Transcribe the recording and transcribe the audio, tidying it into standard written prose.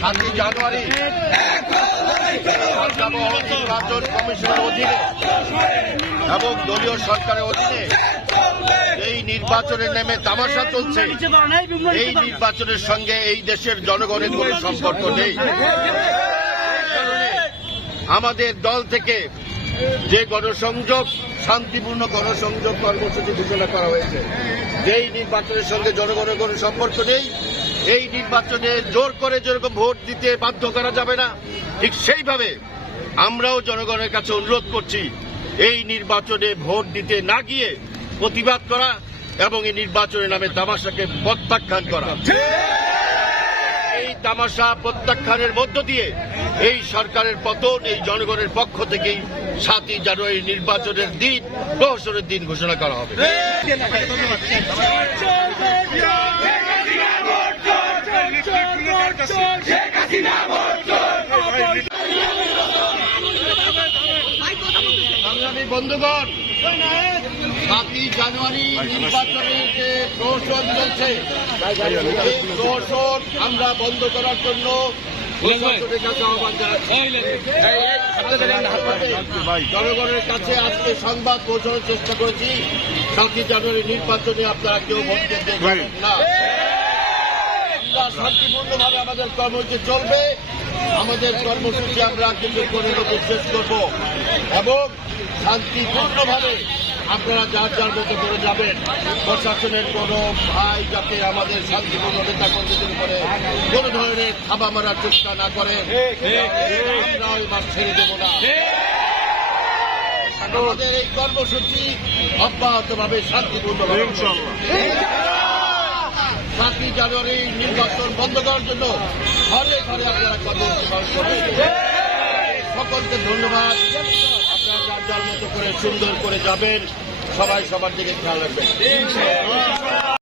সাতই জানুয়ারি নির্বাচন কমিশনের অধীনে এবং দলীয় সরকারের অধীনে এই নির্বাচনের নামে তামাশা চলছে। এই নির্বাচনের সঙ্গে এই দেশের জনগণের কোন সম্পর্ক নেই। আমাদের দল থেকে যে গণসংযোগ, শান্তিপূর্ণ গণসংযোগ কর্মসূচি ঘোষণা করা হয়েছে, যেই নির্বাচনের সঙ্গে জনগণের কোন সম্পর্ক নেই, এই নির্বাচনে জোর করে যেরকম ভোট দিতে বাধ্য করা যাবে না, ঠিক সেইভাবে আমরাও জনগণের কাছে অনুরোধ করছি এই নির্বাচনে ভোট দিতে না গিয়ে প্রতিবাদ করা এবং এই নির্বাচনের নামে তামাশাকে প্রত্যাখ্যান করা। এই তামাশা প্রত্যাখ্যানের মধ্য দিয়ে এই সরকারের পতন এই জনগণের পক্ষ থেকেই 7ই জানুয়ারি নির্বাচনের দিন, প্রহসনের দিন ঘোষণা করা হবে। বন্ধুগণ, 7ই জানুয়ারি নির্বাচনের যে প্রহসন চলছে, এই প্রহসন আমরা বন্ধ করার জন্য জনগণের কাছে আজকে সংবাদ পৌঁছানোর চেষ্টা করেছি। 7ই জানুয়ারি নির্বাচনে আপনারা কেউ ভোট দিতে পারেন না। শান্তিপূর্ণভাবে আমাদের কর্মসূচি চলবে। আমাদের কর্মসূচি আমরা কিন্তু করে শেষ করব এবং শান্তিপূর্ণভাবে আপনারা যার যার মতো করে যাবেন। প্রশাসনের কোনো ভাই যাতে আমাদের শান্তিপূর্ণ নেতা কর্মীদের উপরে কোনো ধরনের থাবা মারার চেষ্টা না করে, আমরা এবার ছেড়ে দেব না। আমাদের এই কর্মসূচি অব্যাহতভাবে শান্তিপূর্ণভাবে 7ই জানুয়ারি নির্বাচন বন্ধ করার জন্য ঘরে ঘরে আপনারা কর্মসূচি পালন করবেন। সকলকে ধন্যবাদ। আপনারা যার যার মতো করে সুন্দর করে যাবেন। সবাই সবার দিকে খেয়াল রাখবেন।